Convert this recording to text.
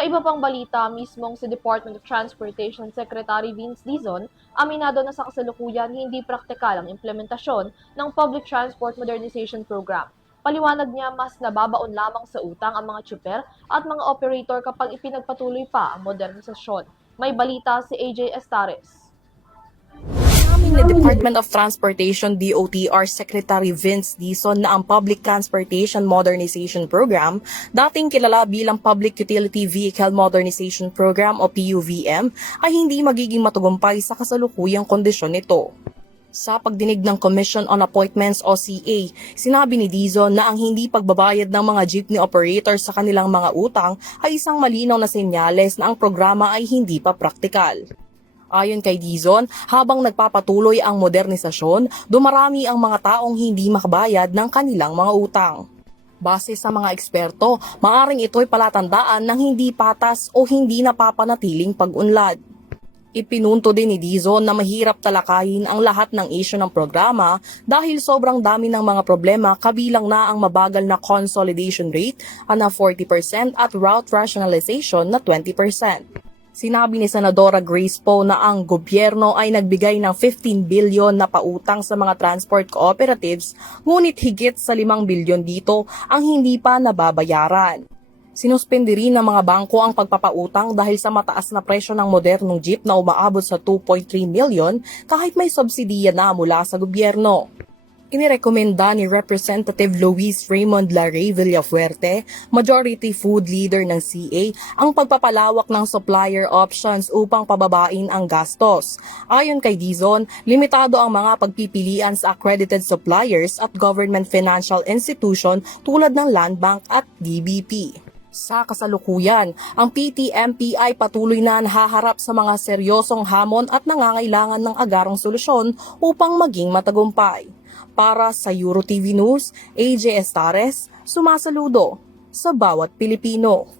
Sa iba pang balita, mismong si Department of Transportation Secretary Vince Dizon, aminado na sa kasalukuyan hindi praktikal ang implementasyon ng Public Transport Modernization Program. Paliwanag niya mas nababaon lamang sa utang ang mga tsuper at mga operator kapag ipinagpatuloy pa ang modernisasyon. May balita si AJ Estares. Inamin ni Department of Transportation DOTR Secretary Vince Dizon na ang Public Transportation Modernization Program, dating kilala bilang Public Utility Vehicle Modernization Program o PUVM, ay hindi magiging matagumpay sa kasalukuyang kondisyon nito. Sa pagdinig ng Commission on Appointments o CA, sinabi ni Dizon na ang hindi pagbabayad ng mga jeepney operators sa kanilang mga utang ay isang malinaw na senyales na ang programa ay hindi pa praktikal. Ayon kay Dizon, habang nagpapatuloy ang modernisasyon, dumarami ang mga taong hindi makabayad ng kanilang mga utang. Base sa mga eksperto, maaring ito'y palatandaan ng hindi patas o hindi napapanatiling pag-unlad. Ipinunto din ni Dizon na mahirap talakayin ang lahat ng isyu ng programa dahil sobrang dami ng mga problema kabilang na ang mabagal na consolidation rate na 40% at route rationalization na 20%. Sinabi ni Senadora Grace Poe na ang gobyerno ay nagbigay ng 15 bilyon na pautang sa mga transport cooperatives, ngunit higit sa 5 bilyon dito ang hindi pa nababayaran. Sinuspindi rin ng mga bangko ang pagpapautang dahil sa mataas na presyo ng modernong jeep na umaabot sa 2.3 milyon kahit may subsidiya na mula sa gobyerno. Inirekomenda ni Representative Luis Raymond Larray Villafuerte, Majority Food Leader ng CA, ang pagpapalawak ng supplier options upang pababain ang gastos. Ayon kay Dizon, limitado ang mga pagpipilian sa accredited suppliers at government financial institution tulad ng Land Bank at DBP. Sa kasalukuyan, ang PTMP ay patuloy na nahaharap sa mga seryosong hamon at nangangailangan ng agarang solusyon upang maging matagumpay. Para sa EuroTV News, AJ Estares, sumasaludo sa bawat Pilipino.